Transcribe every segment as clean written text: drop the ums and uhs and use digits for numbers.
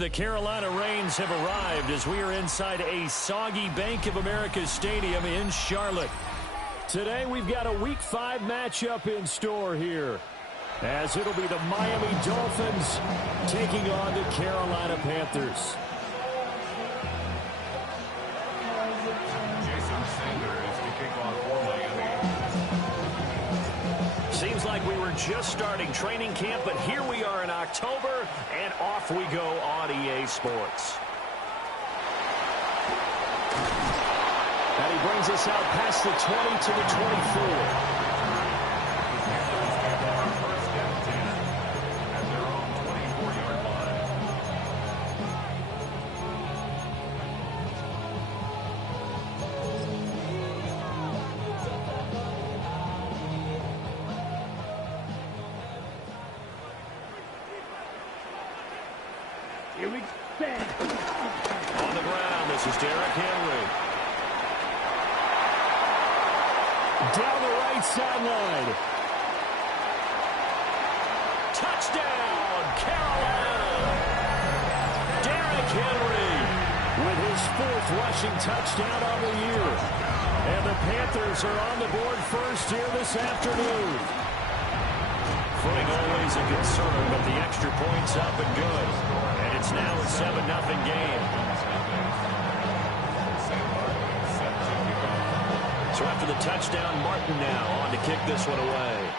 The Carolina Rains have arrived as we are inside a soggy Bank of America Stadium in Charlotte. Today we've got a Week 5 matchup in store here, as it'll be the Miami Dolphins taking on the Carolina Panthers. Seems like we were just starting training camp, but here we are in October, and off we go on EA Sports. And he brings us out past the 20 to the 24. On the ground, this is Derrick Henry. Down the right sideline. Touchdown, Carolina! Derrick Henry with his 4th rushing touchdown on the year. And the Panthers are on the board first here this afternoon. Footing always a concern, but the extra point's up and good. And it's now a 7-0 game. So after the touchdown, Martin now on to kick this one away.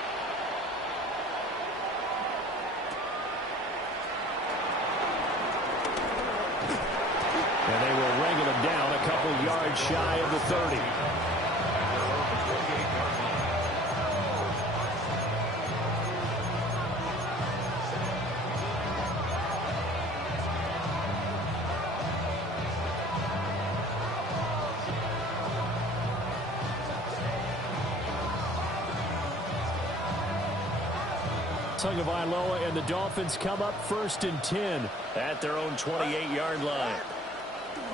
And they will wrangle him down a couple yards shy of the 30. Tagovailoa and the Dolphins come up 1st and 10 at their own 28-yard line.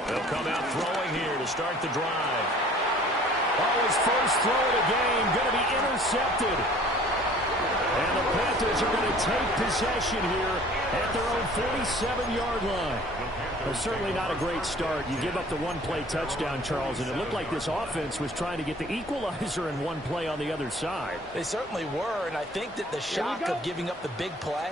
They'll come out throwing here to start the drive. Oh, his first throw of the game going to be intercepted. And the Panthers are going to take possession here at their own 47-yard line. Certainly not a great start. You give up the one-play touchdown, Charles, and it looked like this offense was trying to get the equalizer in one play on the other side. They certainly were, and I think that the shock of giving up the big play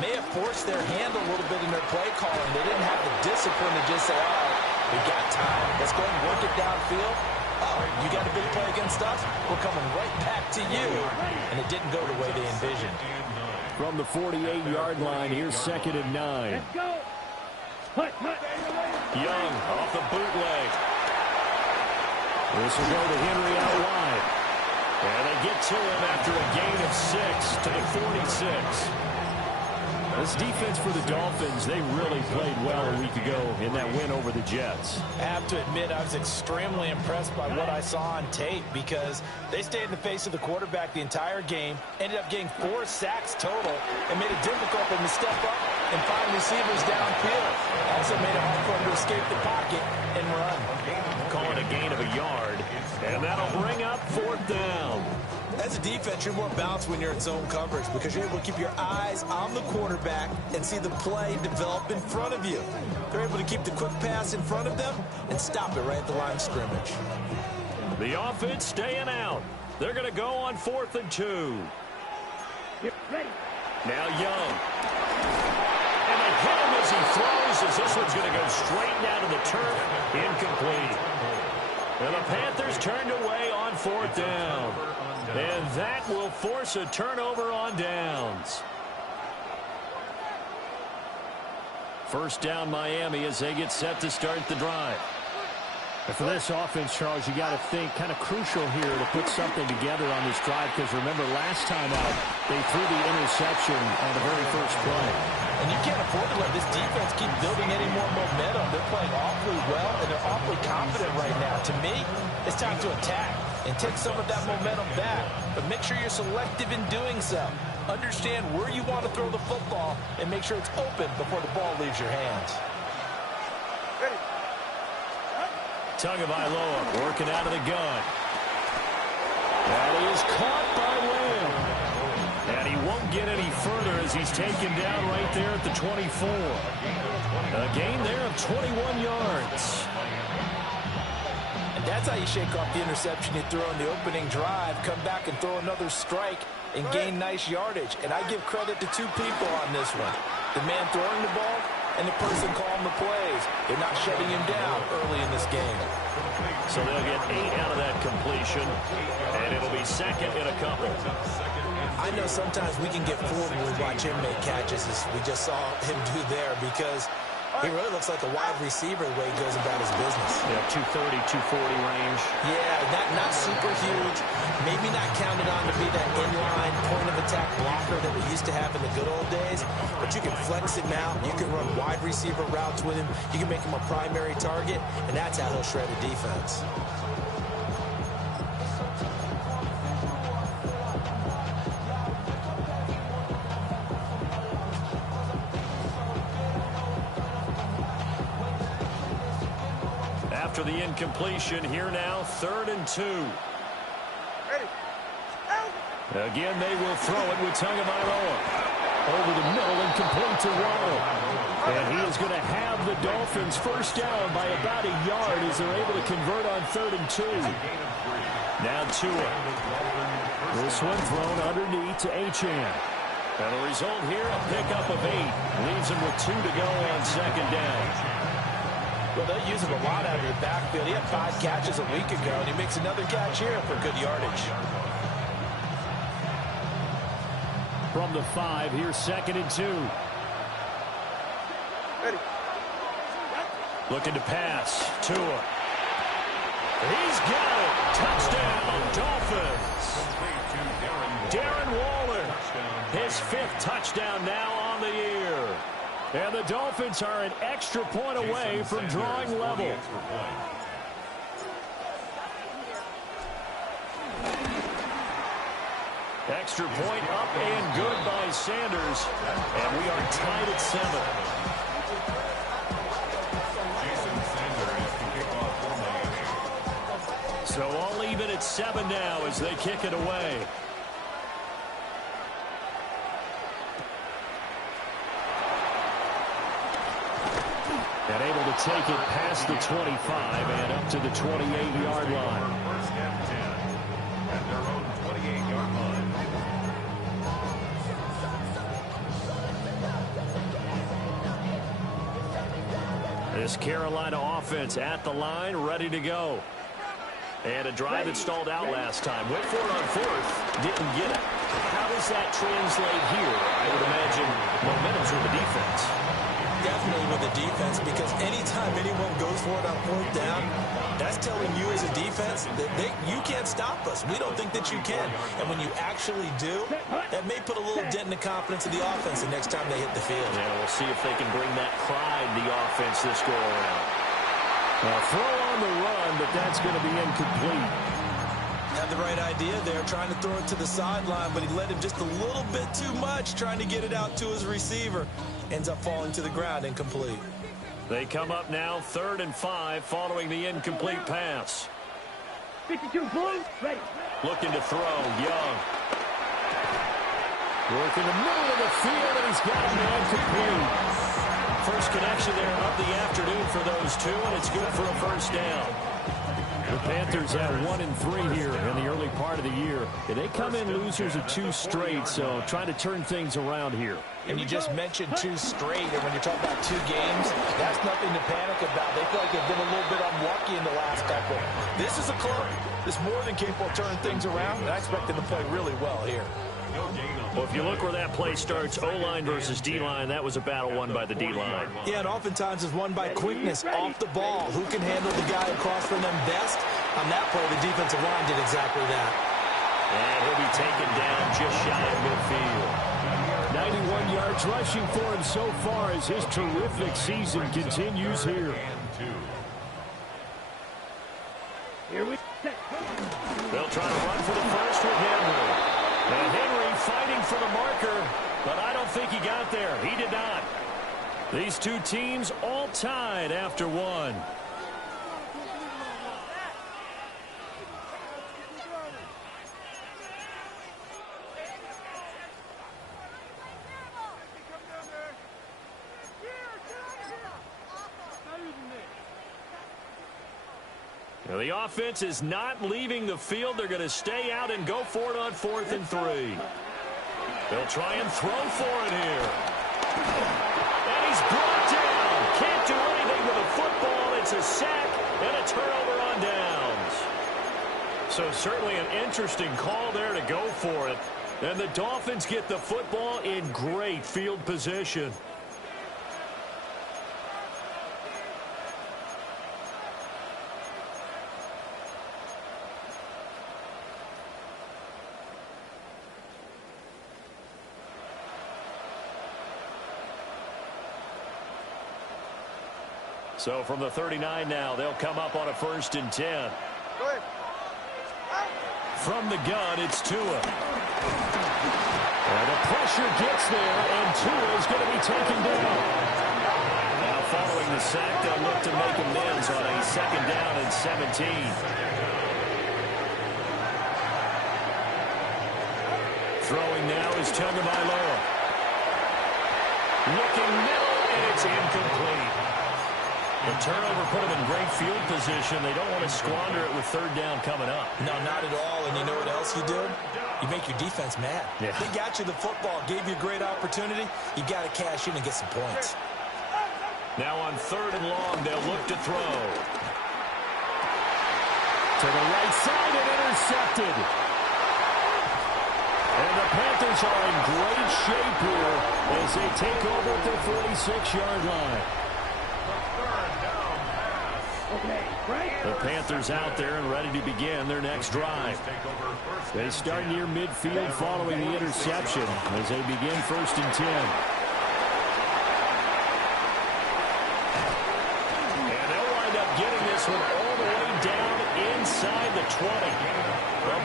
may have forced their hand a little bit in their play calling. They didn't have the discipline to just say, all right, we got time. Let's go and work it downfield. Oh, you got a big play against us? We're coming right back to you. And it didn't go the way they envisioned. From the 48-yard line, here's 2nd and 9. Let's go. Young off the bootleg. This will go to Henry out wide. And they get to him after a gain of 6 to the 46. This defense for the Dolphins, they really played well a week ago in that win over the Jets. I have to admit, I was extremely impressed by what I saw on tape because they stayed in the face of the quarterback the entire game, ended up getting 4 sacks total, and made it difficult for them to step up and find receivers downfield. Also made it hard for them to escape the pocket and run. Calling a gain of a yard, and that'll bring up 4th down. As a defense, you're more balanced when you're in zone coverage because you're able to keep your eyes on the quarterback and see the play develop in front of you. They're able to keep the quick pass in front of them and stop it right at the line of scrimmage. The offense staying out. They're going to go on 4th and 2. Now Young. And they hit him as he throws, as this one's going to go straight down to the turf. Incomplete. And the Panthers turned away on 4th down. And that will force a turnover on downs. First down Miami as they get set to start the drive. And for this offense, Charles, you got to think kind of crucial here to put something together on this drive because remember last time out they threw the interception on the very first play. And you can't afford to let this defense keep building any more momentum. They're playing awfully well and they're awfully confident right now. To me, it's time to attack and take some of that momentum back, but make sure you're selective in doing so. Understand where you want to throw the football and make sure it's open before the ball leaves your hands. Tagovailoa working out of the gun. That is caught by Lamb. And he won't get any further as he's taken down right there at the 24. A gain there of 21 yards. And that's how you shake off the interception you threw on the opening drive, come back and throw another strike and gain nice yardage. And I give credit to two people on this one. The man throwing the ball and the person calling the plays. They're not shutting him down early in this game. So they'll get 8 out of that completion, and it'll be second in a couple. I know sometimes we can get fooled when we watch him make catches, as we just saw him do there, because he really looks like a wide receiver the way he goes about his business. Yeah, 230, 240 range. Yeah, not super huge. Maybe not counted on to be that inline point-of-attack blocker that we used to have in the good old days. But you can flex him out. You can run wide receiver routes with him. You can make him a primary target, and that's how he'll shred a defense. After the incompletion, here now, 3rd and 2. Again, they will throw it with Tagovailoa. Over the middle and complete to Waddle. And he is going to have the Dolphins first down by about a yard as they're able to convert on 3rd and 2. Now Tua. This one thrown underneath to Achane. And the result here, a pickup of 8. Leaves him with 2 to go on 2nd down. Well, they'll use him a lot out of the backfield. He had 5 catches a week ago, and he makes another catch here for good yardage. From the 5, here's 2nd and 2. Ready. Looking to pass. Tua. He's got it. Touchdown, Dolphins. Darren Waller. His 5th touchdown now on the year. And the Dolphins are an extra point away from drawing level. Extra point up and good by Sanders. And we are tied at 7. So all even at 7 now as they kick it away. And able to take it past the 25 and up to the 28-yard line. First and 10 at their own 28-yard line. This Carolina offense at the line, ready to go. And a drive that stalled out last time. Went for it on 4th, didn't get it. How does that translate here? I would imagine momentum's with the defense. Definitely with the defense, because anytime anyone goes for it on 4th down, that's telling you as a defense that you can't stop us. We don't think that you can. And when you actually do, that may put a little dent in the confidence of the offense the next time they hit the field. Yeah, we'll see if they can bring that pride in the offense this go around. Throw on the run, but that's going to be incomplete. Had the right idea there, trying to throw it to the sideline, but he let him just a little bit too much, trying to get it out to his receiver. Ends up falling to the ground, incomplete. They come up now, 3rd and 5, following the incomplete pass. 52 blue, ready. Looking to throw, Young. Work in the middle of the field, and he's got a man complete. First connection there of the afternoon for those two, and it's good for a first down. The Panthers have 1-3 here in the early part of the year. And they come in losers of 2 straight, so trying to turn things around here. And you just mentioned 2 straight, and when you're talking about 2 games, that's nothing to panic about. They feel like they've been a little bit unlucky in the last couple. This is a club that's more than capable of turning things around, and I expect them to play really well here. Well, if you look where that play starts, O-line versus D-line, that was a battle won by the D-line. Yeah, and oftentimes is won by quickness off the ball. Who can handle the guy across from them best? On that play, the defensive line did exactly that. And he'll be taken down just shy of midfield. 91 yards rushing for him so far as his terrific season continues here. They'll try to run for the first with Henry. And Henry fighting for the marker, but I don't think he got there. He did not. These two teams all tied after 1. Well, the offense is not leaving the field. They're going to stay out and go for it on 4th and 3. They'll try and throw for it here. And he's brought down. Can't do anything with the football. It's a sack and a turnover on downs. So certainly an interesting call there to go for it. And the Dolphins get the football in great field position. So from the 39 now, they'll come up on a 1st and 10. From the gun, it's Tua. And the pressure gets there, and Tua is going to be taken down. Now following the sack, they'll look to make amends on a 2nd down and 17. Throwing now is Tagovailoa. Looking middle, and it's incomplete. The turnover put them in great field position. They don't want to squander it with 3rd down coming up. No, not at all. And you know what else you do? You make your defense mad. Yeah. They got you the football, gave you a great opportunity. You got to cash in and get some points. Now on 3rd and long, they'll look to throw. To the right side and intercepted. And the Panthers are in great shape here as they take over at their 46-yard line. The Panthers out there and ready to begin their next drive. They start near midfield following the interception as they begin 1st and 10. And they'll wind up getting this one all the way down inside the 20. A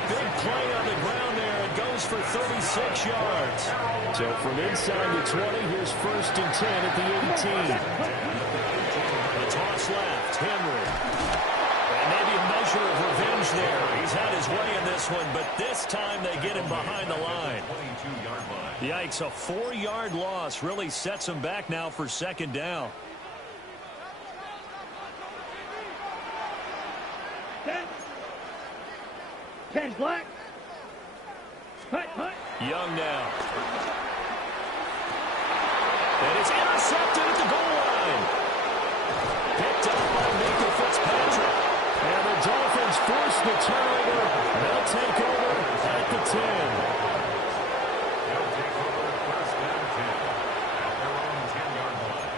big play on the ground there. It goes for 36 yards. So from inside the 20, here's 1st and 10 at the 18. The toss left, Henry. And maybe a measure of revenge there. He's had his way in this one, but this time they get him behind the line. Yikes, a 4-yard loss really sets him back now for 2nd down. 10 black. Hut. Young now. And it's intercepted at the goal line. Picked up by Minkah Fitzpatrick. And the Dolphins force the turnover. They'll take over at the 10. They'll take over 1st and 10 at their own 10-yard line.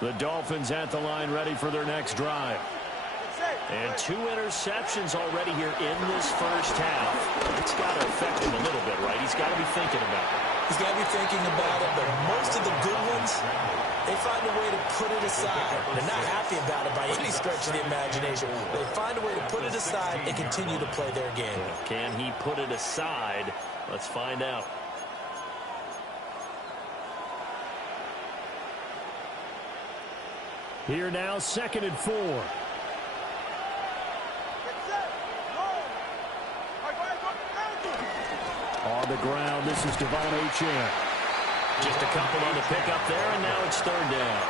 The Dolphins at the line ready for their next drive. And 2 interceptions already here in this first half. It's got to affect him a little bit, right? He's got to be thinking about it. He's got to be thinking about it, but most of the good ones, they find a way to put it aside. They're not happy about it by any stretch of the imagination. They find a way to put it aside and continue to play their game. Can he put it aside? Let's find out. Here now, 2nd and 4. On the ground, this is Devon Achane. Just a couple on the pickup there, and now it's 3rd down.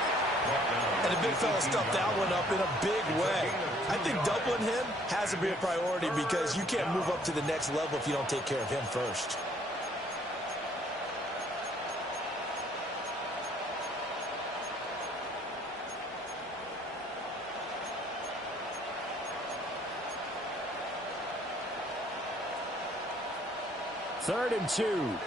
And the big fella stuffed that one up in a big way. I think doubling him has to be a priority because you can't move up to the next level if you don't take care of him first. Third and 2.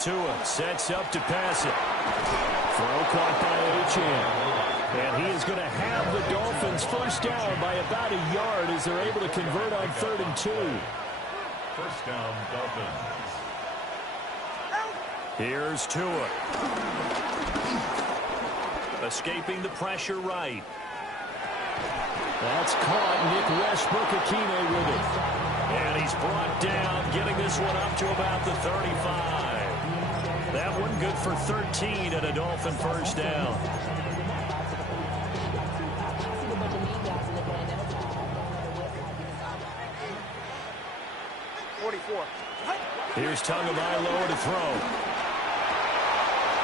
Tua sets up to pass it. Throw caught by Achane. And he is going to have the Dolphins first down by about a yard as they're able to convert on 3rd and 2. First down, Dolphins. Here's Tua. Escaping the pressure right. That's caught. Nick Westbrook-Ikhine with it. And he's brought down, getting this one up to about the 35. That one good for 13 and a Dolphin first down. 44. Here's Tagovailoa to throw.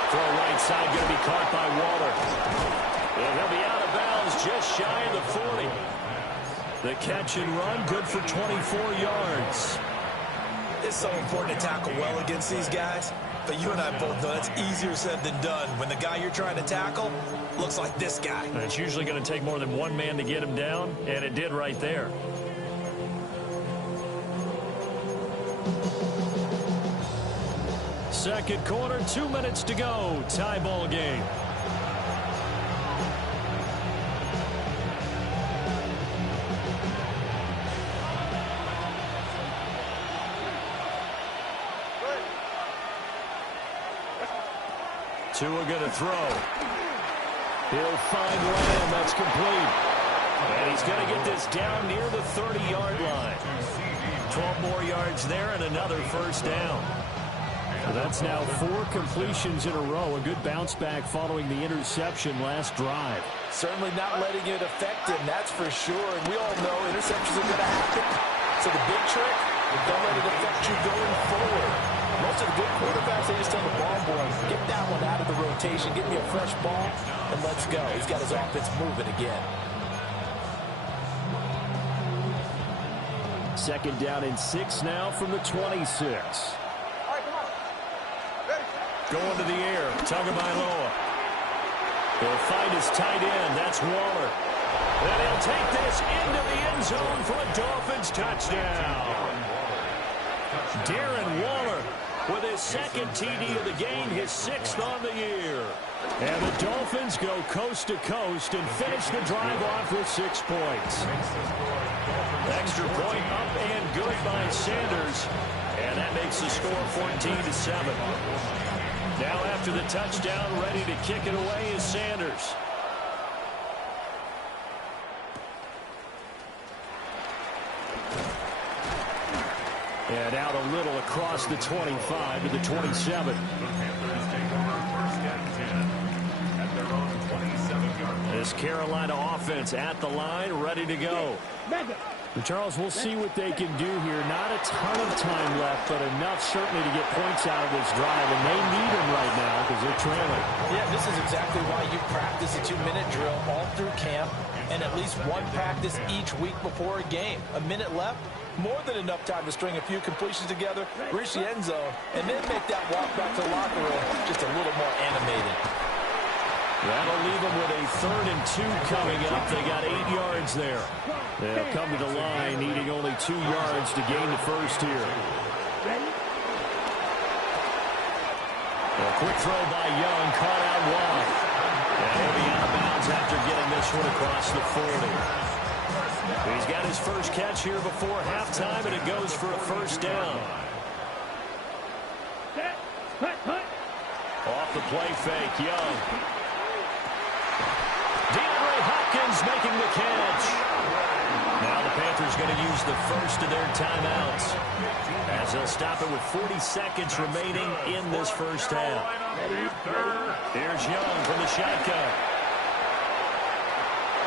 Throw right side, going to be caught by Waller. And he'll be out of bounds just shy of the 40. The catch and run, good for 24 yards. It's so important to tackle well against these guys. But you and I both know that's easier said than done. When the guy you're trying to tackle looks like this guy. And it's usually going to take more than one man to get him down, and it did right there. Second quarter, 2 minutes to go. Tie ball game. Tua going to throw. He'll find Lamb. That's complete. And he's going to get this down near the 30-yard line. 12 more yards there and another first down. So that's now 4 completions in a row. A good bounce back following the interception last drive. Certainly not letting it affect him, that's for sure. And we all know interceptions are going to happen. So the big trick, don't let it affect you going forward. Most of the good quarterbacks, they just tell the ball boy, get that one out of the rotation, get me a fresh ball, and let's go. He's got his offense moving again. Second down and 6 now from the 26. Going to the air, Tagovailoa. He'll find his tight end, that's Waller. And he'll take this into the end zone for a Dolphins touchdown. Darren Waller with his second TD of the game, his 6th on the year. And the Dolphins go coast to coast and finish the drive off with 6 points. Extra point up and good by Sanders. And that makes the score 14-7. Now after the touchdown, ready to kick it away is Sanders. And out a little across the 25 to the 27. This Carolina offense at the line, ready to go. And Charles, we'll see what they can do here. Not a ton of time left, but enough certainly to get points out of this drive. And they need them right now because they're trailing. Yeah, this is exactly why you practice a 2-minute drill all through camp and at least one practice each week before a game. A minute left, more than enough time to string a few completions together, reach the end zone, and then make that walk back to the locker room just a little more animated. That'll leave them with a 3rd and 2 coming up. They got 8 yards there. They'll come to the line, needing only 2 yards to gain the first here. A quick throw by Young, caught out wide. And he'll be out of bounds after getting this one across the 40. He's got his first catch here before halftime, and it goes for a first down. Off the play fake, Young. DeAndre Hopkins making the catch. Now the Panthers going to use the first of their timeouts as they'll stop it with 40 seconds remaining in this first half. Here's Young from the shotgun.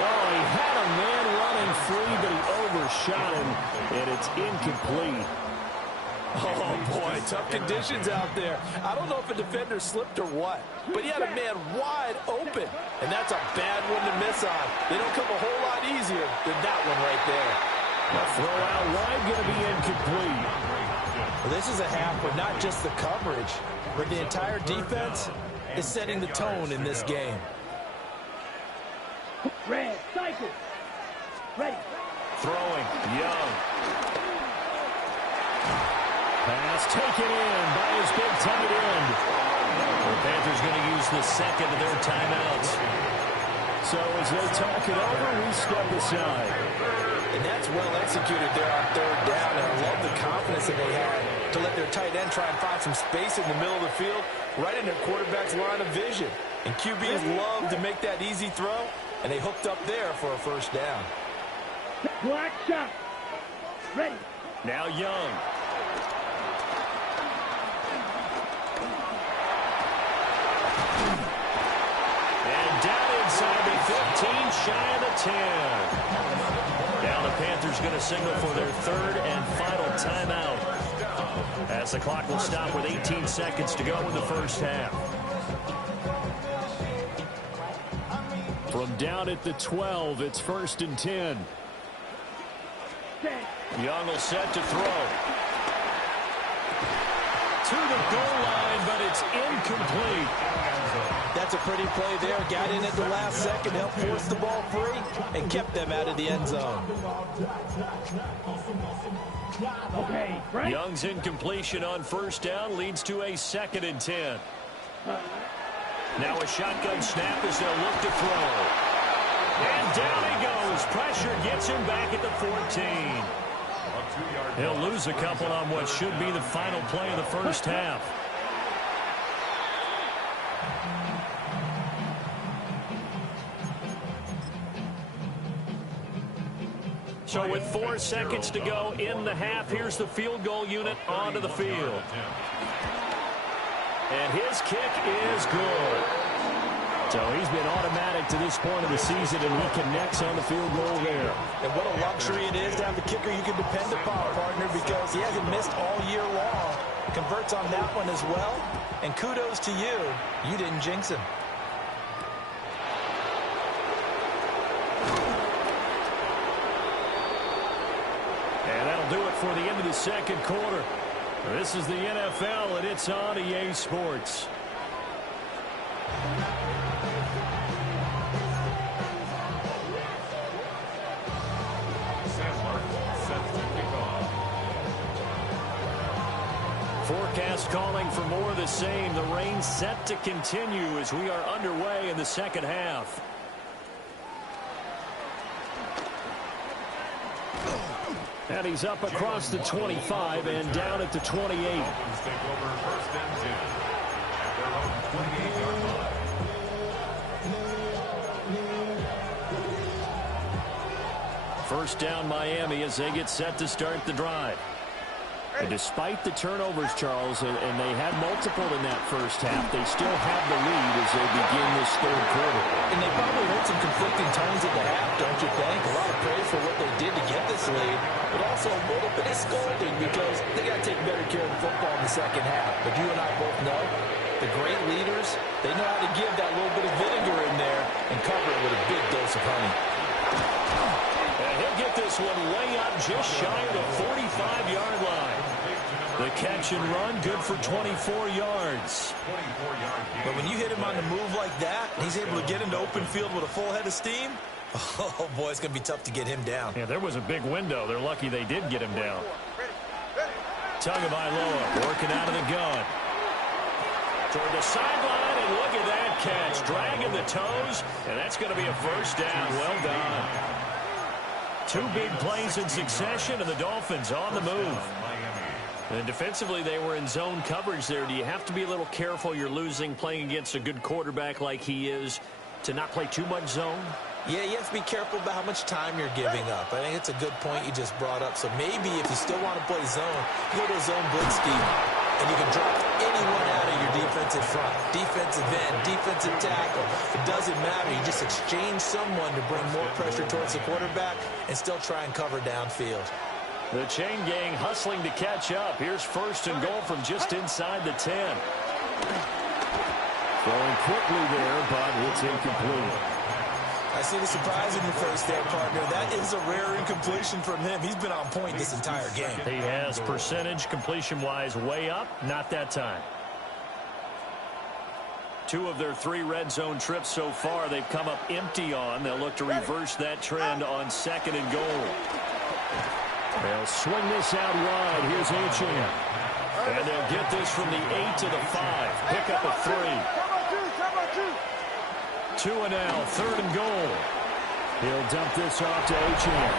Oh, he had a man running free, but he overshot him, and it's incomplete. Oh, boy, tough conditions out there. I don't know if a defender slipped or what, but he had a man wide open, and that's a bad one to miss on. They don't come a whole lot easier than that one right there. A throw out wide going to be incomplete. Well, this is a half where not just the coverage, but the entire defense is setting the tone in this game. Red, cycle. Ready. Throwing, Young. Pass taken in by his big tight end. The Panthers going to use the second of their timeouts. So as they talk it over, we step aside. And that's well executed there on 3rd down, and I love the confidence that they had to let their tight end try and find some space in the middle of the field, right in their quarterback's line of vision. And QBs love to make that easy throw, and they hooked up there for a first down. Black shot. Ready. Now Young. And down inside the 15, shy of the 10. Now the Panthers going to signal for their 3rd and final timeout. As the clock will stop with 18 seconds to go in the first half. From down at the 12, it's 1st and 10. Young will set to throw. To the goal line, but it's incomplete. That's a pretty play there. Got in at the last second, helped force the ball free, and kept them out of the end zone. Okay, right. Young's incompletion on 1st down leads to a 2nd and 10. Now a shotgun snap as they'll look to throw. And down he goes. Pressure gets him back at the 14. He'll lose a couple on what should be the final play of the first half. So with 4 seconds to go in the half, here's the field goal unit onto the field. And his kick is good. So he's been automatic to this point of the season, and he connects on the field goal there. And what a luxury it is to have a kicker you can depend upon, partner, because he hasn't missed all year long. Converts on that one as well. And kudos to you. You didn't jinx him. And that'll do it for the end of the second quarter. This is the NFL, and it's on EA Sports. Forecast calling for more of the same. The rain set to continue as we are underway in the second half. And he's up across the 25 and down at the 28. First down Miami as they get set to start the drive. And despite the turnovers, Charles, and they had multiple in that first half, they still have the lead as they begin this third quarter. And they probably heard some conflicting tones at the half, don't you think? A lot of praise for what they did to get this lead, but also a little bit of scolding because they got to take better care of the football in the second half. But you and I both know the great leaders, they know how to give that little bit of vinegar in there and cover it with a big dose of honey. And he'll get this one way up just shy of the 45-yard line. The catch and run, good for 24 yards. But when you hit him on the move like that, he's able to get into open field with a full head of steam, oh, boy, it's going to be tough to get him down. Yeah, there was a big window. They're lucky they did get him down. Tagovailoa working out of the gun. Toward the sideline, and look at that catch. Dragging the toes, and that's going to be a first down. Well done. 2 big plays in succession, and the Dolphins on the move. And defensively, they were in zone coverage there. Do you have to be a little careful? You're losing, playing against a good quarterback like he is, to not play too much zone? Yeah, you have to be careful about how much time you're giving up. I think it's a good point you just brought up. So maybe if you still want to play zone, you go to a zone blitz scheme, and you can drop anyone out of your defensive front. Defensive end, defensive tackle. It doesn't matter. You just exchange someone to bring more pressure towards the quarterback and still try and cover downfield. The chain gang hustling to catch up. Here's first and goal from just inside the 10. Throwing quickly there, but it's incomplete. I see the surprise in your face there, partner. That is a rare incompletion from him. He's been on point this entire game. He has percentage completion-wise way up. Not that time. 2 of their 3 red zone trips so far they've come up empty on. They'll look to reverse that trend on 2nd and goal. They'll swing this out wide. Here's Achane. And they'll get this from the 8 to the 5. Pick up a 3. 2 and now, 3rd and goal. He'll dump this off to Achane.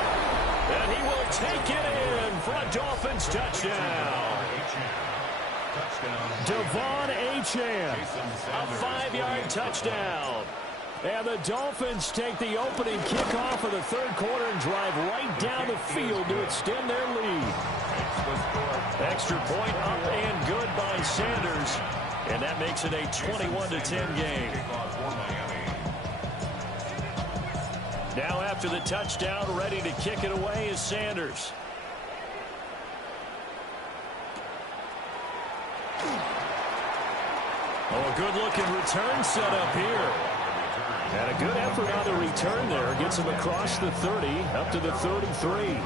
And he will take it in for a Dolphins touchdown. Devon Achane, a 5-yard touchdown. And the Dolphins take the opening kickoff of the third quarter and drive right down the field to extend their lead. Extra point up and good by Sanders. And that makes it a 21-10 game. Now after the touchdown, ready to kick it away is Sanders. Oh, a good-looking return set up here. And a good effort on the return there. Gets him across the 30, up to the 33.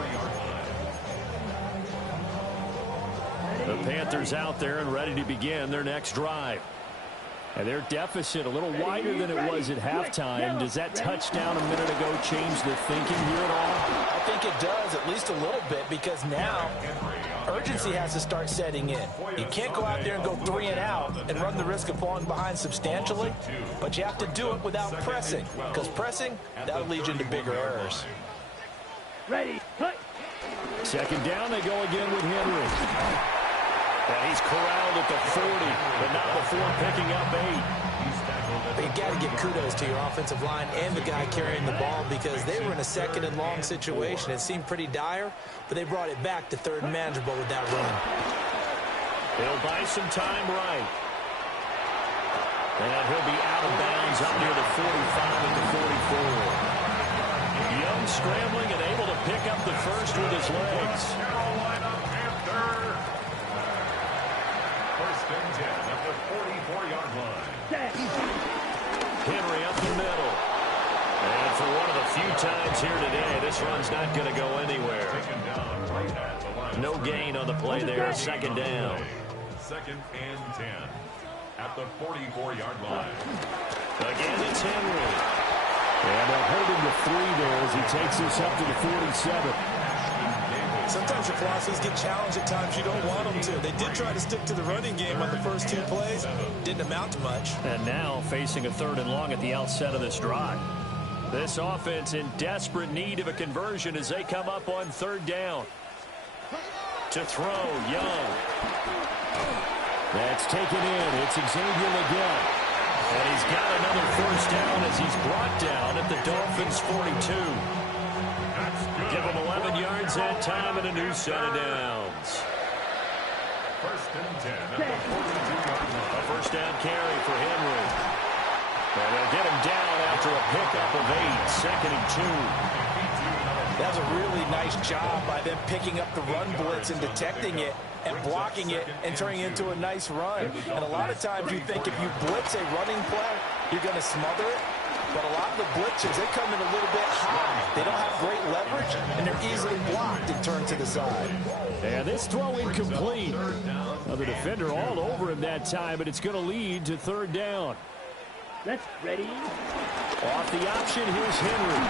The Panthers out there and ready to begin their next drive. And their deficit a little wider than it was at halftime. Does that touchdown a minute ago change the thinking here at all? I think it does, at least a little bit, because now urgency has to start setting in. You can't go out there and go 3 and out and run the risk of falling behind substantially, but you have to do it without pressing, because pressing, that'll lead you into bigger errors. Ready, cut. Second down, they go again with Henry. And he's corralled at the 40, but not before picking up 8. But you got to give kudos to your offensive line and the guy carrying the ball, because they were in a second and long situation. It seemed pretty dire, but they brought it back to third and manageable with that run. He'll buy some time right. And he'll be out of bounds up near the 45 at the 44. Young scrambling and able to pick up the first with his legs. Carolina Panthers. First and 10 at the 44-yard line. Henry up the middle. And for one of the few times here today, this run's not going to go anywhere. No gain on the play there. Second down. Second and 10 at the 44-yard line. Again, it's Henry. And they'll hold him to 3 there as he takes this up to the 47. Sometimes your philosophies get challenged at times you don't want them to. They did try to stick to the running game on the first 2 plays. Didn't amount to much. And now facing a 3rd and long at the outset of this drive. This offense in desperate need of a conversion as they come up on 3rd down. To throw, Young. That's taken in. It's Xavier again. And he's got another 1st down as he's brought down at the Dolphins' 42. Give him 11 yards that time and a new set of downs. First and 10 at the 42-yard line. A 1st down carry for Henry. And they'll get him down after a pickup of 8. Second and 2. That was a really nice job by them picking up the run blitz and detecting it and blocking it and turning it into a nice run. And a lot of times you think if you blitz a running play, you're going to smother it. But a lot of the blitzes, they come in a little bit high. They don't have great leverage, and they're easily blocked and turned to the side. And this throw incomplete. Well, the defender all over him that time, but it's going to lead to 3rd down. Let's ready. Off the option, here's Henry.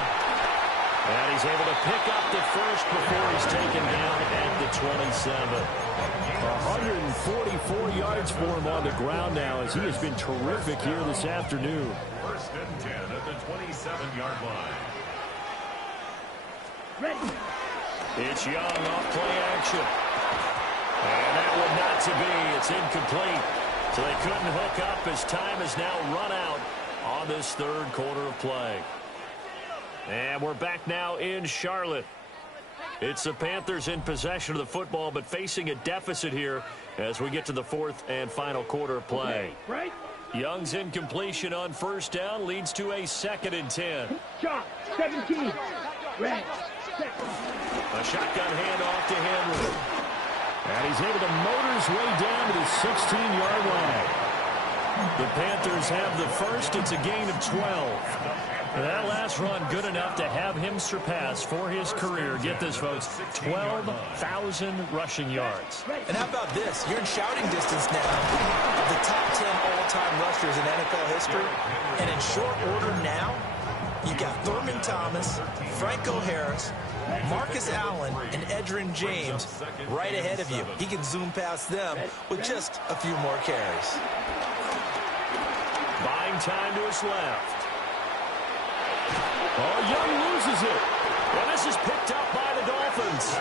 And he's able to pick up the first before he's taken down at the 27. 144 yards for him on the ground now as he has been terrific here this afternoon. First and 10 at the 27-yard line. Ready. It's Young off play action. And that one not to be. It's incomplete. So they couldn't hook up as time has now run out on this 3rd quarter of play. And we're back now in Charlotte. It's the Panthers in possession of the football, but facing a deficit here as we get to the 4th and final quarter of play. Right. Young's incompletion on 1st down leads to a 2nd and 10. Shot. 17. Red. A shotgun handoff to Henry. And he's able to motor his way down to the 16-yard line. The Panthers have the first. It's a gain of 12. That last run good enough to have him surpass for his career, get this folks, 12,000 rushing yards. And how about this? You're in shouting distance now of the top 10 all-time rushers in NFL history. And in short order now, you've got Thurman Thomas, Franco Harris, Marcus Allen, and Edgerrin James right ahead of you. He can zoom past them with just a few more carries. Buying time to his left. Oh, Young loses it. And this is picked up by the Dolphins.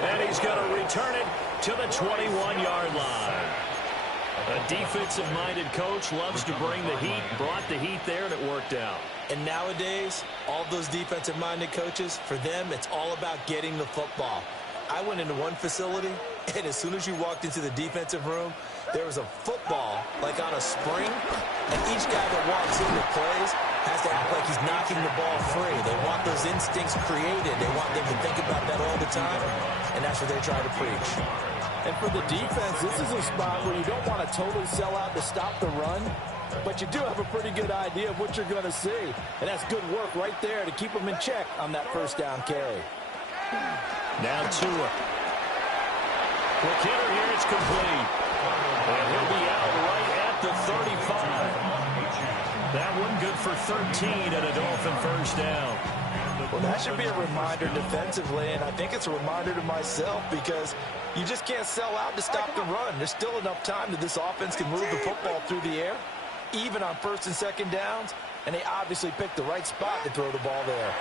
And he's going to return it to the 21-yard line. A defensive-minded coach loves to bring the heat, brought the heat there, and it worked out. And nowadays, all those defensive-minded coaches, for them, it's all about getting the football. I went into one facility, and as soon as you walked into the defensive room, there was a football, like on a spring, and each guy that walks in that plays has to act like he's knocking the ball free. They want those instincts created. They want them to think about that all the time, and that's what they try to preach. And for the defense, this is a spot where you don't want to totally sell out to stop the run, but you do have a pretty good idea of what you're going to see. And that's good work right there to keep them in check on that first down carry. Now Tua. Quick hitter here, it's complete. And he'll be out right at the 35. That one good for 13 and a Dolphin first down. Well, that should be a reminder defensively, and I think it's a reminder to myself because you just can't sell out to stop the run. There's still enough time that this offense can move the football through the air, even on first and second downs, and they obviously picked the right spot to throw the ball there.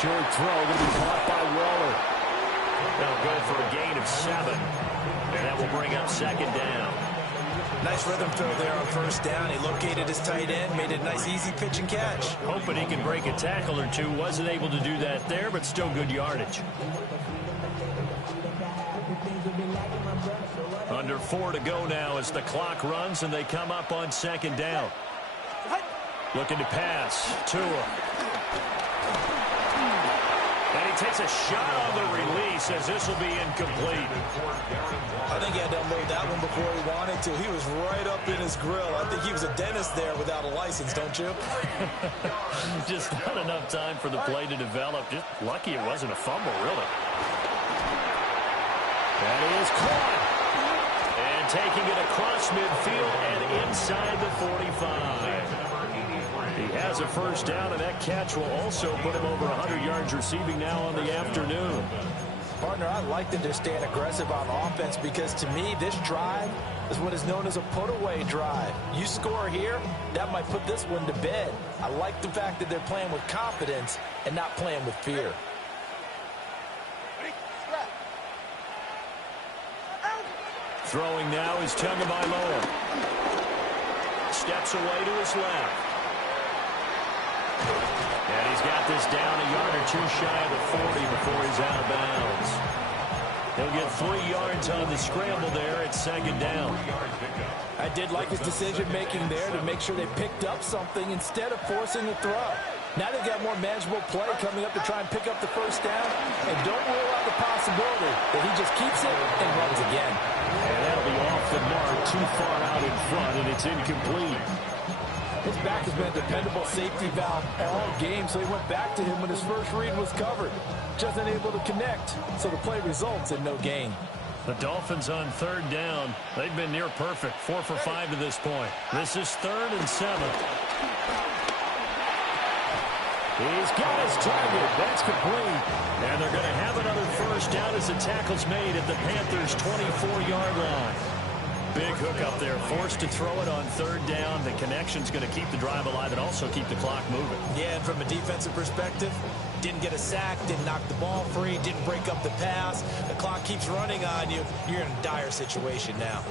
Short throw going to be caught by Waller. They'll go for a gain of 7, and that will bring up second down. Nice rhythm throw there on first down. He located his tight end, made a nice easy pitch and catch. Hoping he can break a tackle or two. Wasn't able to do that there, but still good yardage. Under 4 to go now as the clock runs and they come up on second down. Looking to pass. Tua. And he takes a shot on the release as this will be incomplete. I think he had to unload that one before he wanted to. He was right up in his grill. I think he was a dentist there without a license, don't you? Just not enough time for the play to develop. Just lucky it wasn't a fumble, really. That is caught. And taking it across midfield and inside the 45. He has a first down, and that catch will also put him over 100 yards receiving now on the afternoon. Partner, I like that they're staying aggressive on offense because to me, this drive is what is known as a put-away drive. You score here, that might put this one to bed. I like the fact that they're playing with confidence and not playing with fear. Throwing now is Tagovailoa. Steps away to his left. And he's got this down a yard or two shy of the 40 before he's out of bounds. He'll get 3 yards on the scramble there at second down. I did like his decision-making there to make sure they picked up something instead of forcing a throw. Now they've got more manageable play coming up to try and pick up the first down. And don't rule out the possibility that he just keeps it and runs again. And that'll be off the mark, too far out in front, and it's incomplete. His back has been a dependable safety valve all game, so he went back to him when his first read was covered. Just unable to connect, so the play results in no gain. The Dolphins on third down. They've been near perfect, 4 for 5 to this point. This is 3rd and 7. He's got his target. That's complete. And they're going to have another first down as the tackle's made at the Panthers' 24-yard line. Big hook up there, forced to throw it on third down. The connection's going to keep the drive alive and also keep the clock moving. Yeah, and from a defensive perspective, didn't get a sack, didn't knock the ball free, didn't break up the pass. The clock keeps running on you. You're in a dire situation now.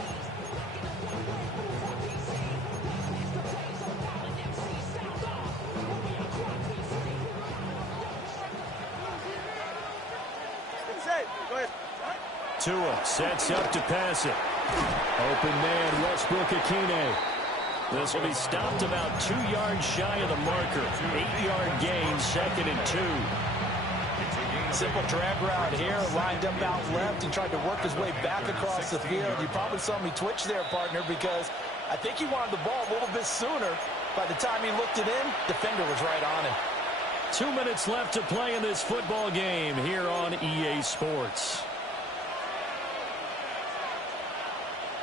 Tua sets up to pass it. Open man, Westbrook-Ikhine. This will be stopped about 2 yards shy of the marker. 8-yard gain, 2nd and 2. Simple drag route here, lined up out left and tried to work his way back across the field. You probably saw me twitch there, partner, because I think he wanted the ball a little bit sooner. By the time he looked it in, defender was right on him. 2 minutes left to play in this football game here on EA Sports.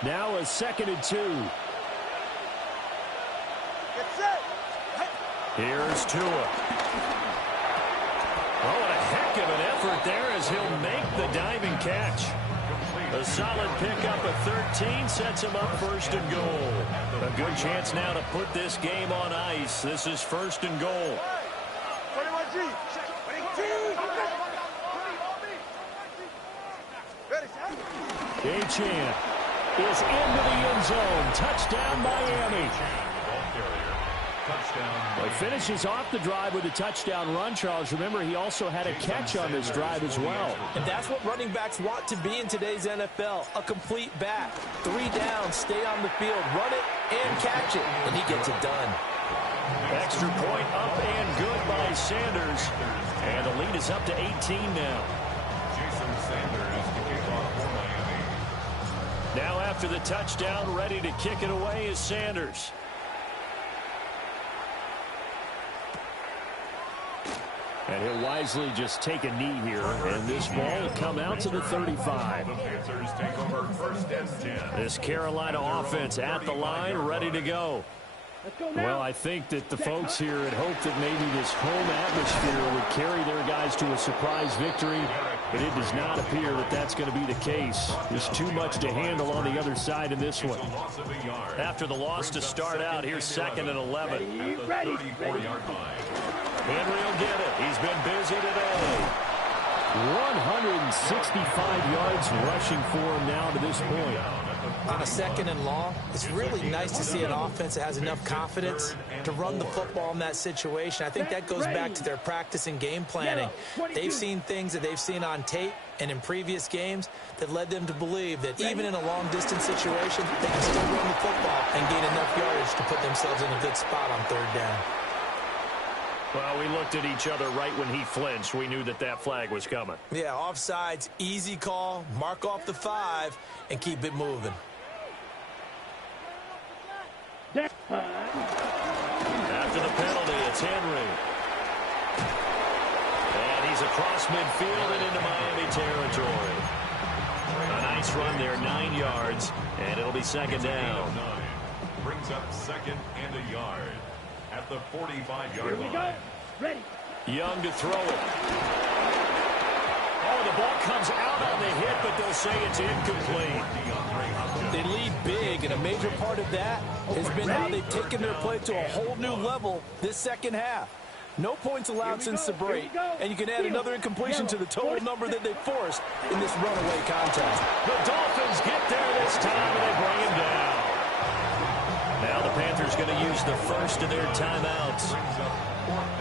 Now a 2nd and 2. Here's Tua. Oh, what a heck of an effort there as he'll make the diving catch. A solid pickup of 13 sets him up 1st and goal. A good chance now to put this game on ice. This is 1st and goal. Achane is into the end zone. Touchdown, Miami. Well, he finishes off the drive with a touchdown run, Charles. Remember, he also had a catch on this drive as well. And that's what running backs want to be in today's NFL, a complete back. 3 downs, stay on the field, run it, and catch it, and he gets it done. Extra point up and good by Sanders. And the lead is up to 18 now. Jason Sanders to kick off for Miami. Now after the touchdown, ready to kick it away is Sanders. And he'll wisely just take a knee here, and this ball will come out to the 35. The Panthers take over 1st and 10. This Carolina offense at the line, ready to go. Let's go now. Well, I think that the folks here had hoped that maybe this home atmosphere would carry their guys to a surprise victory, but it does not appear that that's going to be the case. There's too much to handle on the other side in this one. After the loss to start out, here's 2nd and 11. Ready. 34-yard line. Henry will get it. He's been busy today. 165 yards rushing for him now to this point. On a 2nd and long, it's really nice to see an offense that has enough confidence to run the football in that situation. I think that goes back to their practice and game planning. They've seen things that they've seen on tape and in previous games that led them to believe that even in a long-distance situation, they can still run the football and gain enough yardage to put themselves in a good spot on 3rd down. Well, we looked at each other right when he flinched. We knew that that flag was coming. Yeah, offsides, easy call, mark off the 5, and keep it moving. After the penalty, it's Henry. And he's across midfield and into Miami territory. A nice run there, 9 yards, and it'll be 2nd down. Brings up 2nd and a yard at the 45-yard Here we go. line. Ready. Young to throw it. Oh, the ball comes out on the hit, but they'll say it's incomplete. They lead big, and a major part of that has been how they've taken their play to a whole new level this 2nd half. No points allowed since the break, and you can add another incompletion to the total number that they forced in this runaway contest. The Dolphins get there this time, and they bring him down. Now the Panthers going to use the first of their timeouts.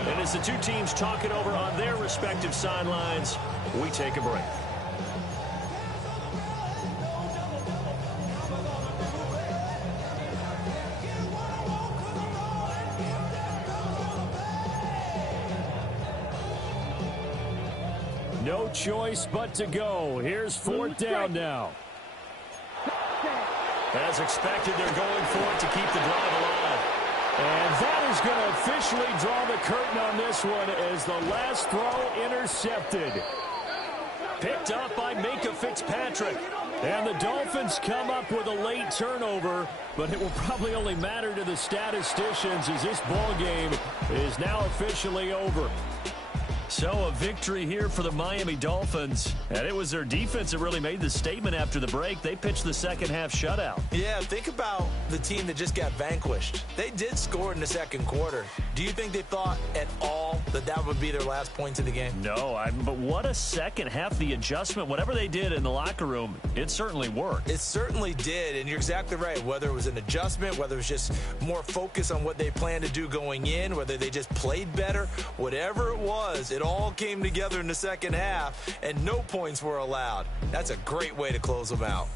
And as the two teams talk it over on their respective sidelines, we take a break. No choice but to go. Here's 4th down now. As expected, they're going for it to keep the drive alive. And that is going to officially draw the curtain on this one as the last throw intercepted. Picked up by Minkah Fitzpatrick. And the Dolphins come up with a late turnover, but it will probably only matter to the statisticians as this ball game is now officially over. So a victory here for the Miami Dolphins. And it was their defense that really made the statement after the break. They pitched the 2nd half shutout. Yeah, think about the team that just got vanquished. They did score in the 2nd quarter. Do you think they thought at all that that would be their last points of the game? No, but what a 2nd half. The adjustment, whatever they did in the locker room, it certainly worked. It certainly did, and you're exactly right. Whether it was an adjustment, whether it was just more focus on what they planned to do going in, whether they just played better, whatever it was, it all came together in the 2nd half, and no points were allowed. That's a great way to close them out.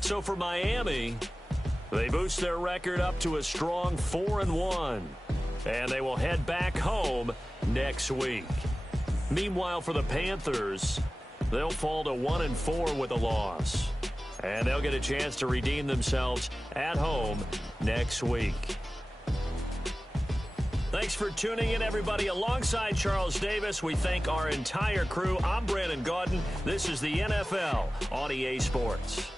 So for Miami, they boost their record up to a strong 4-1, and they will head back home next week. Meanwhile, for the Panthers, they'll fall to 1-4 with a loss, and they'll get a chance to redeem themselves at home next week. Thanks for tuning in, everybody. Alongside Charles Davis, we thank our entire crew. I'm Brandon Gaudin. This is the NFL on EA Sports.